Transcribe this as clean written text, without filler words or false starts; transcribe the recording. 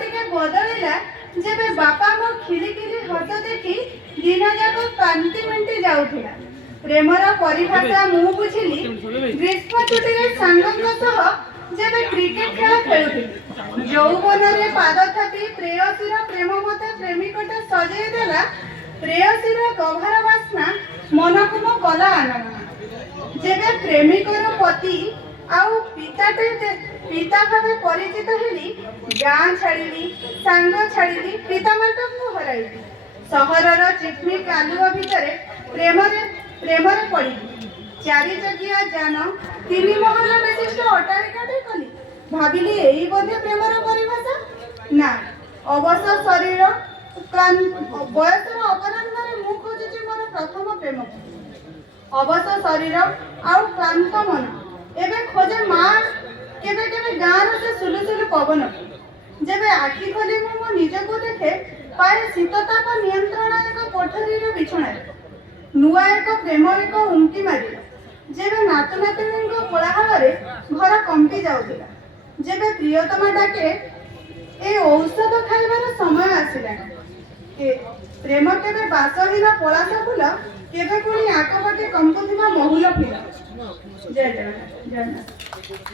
टिके बदलिला जेबे बापा मो खिलिखिली हस देखी दिन जाक कांति मेंटी जाउथिला। प्रेमर परिभाषा मु बुझिली ग्रीष्म छुट्टी रे सांगक सह जेबे क्रिकेट खेल खेलुथिली। यौवन रे पाद थापी प्रेयसीर प्रेम मते प्रेमिकटे सजै देला। प्रेयसीर गभर बास्ना मनकु मो कला आनंद। जेबे प्रेमिकर पति आउ पिता भावे परिचित हेली गाँ छाड़िली सांग छाड़िली पिता माता को हराइली। सहरर चिकमिक आलुआ भितर प्रेमरे पड़िली। चारि चकिया जान तीन महल विशिष्ट अट्टालिकाटे कली। भाविली एई बोधे प्रेमर परिभाषा ना। अवश्य शरीर बयसर अपराह्न मु खोजुची मोर प्रथम प्रेम। अवश्य शरीर आउ क्लांत मन एबे खोजे माँ केबे केबे गाँव से सुलुसुलु पवन। जेबे आखि खोली मो निजको देखे पाए शीतताप नियंत्रण एक कोठरीर बिछणारे नुआ एक प्रेम एक उंकी मारिला। जेबे नातु नातुणीଙ୍କ कोलाहलरे घर कंपी जाउथिला। जेबे प्रियतमा डाके ए औषध खाइबार समय आसिला। प्रेम केबे बासहीन पलाश फूल केबे पुणी आकपाटे कंपुथिबा महुल फूल। जय जगन्नाथ।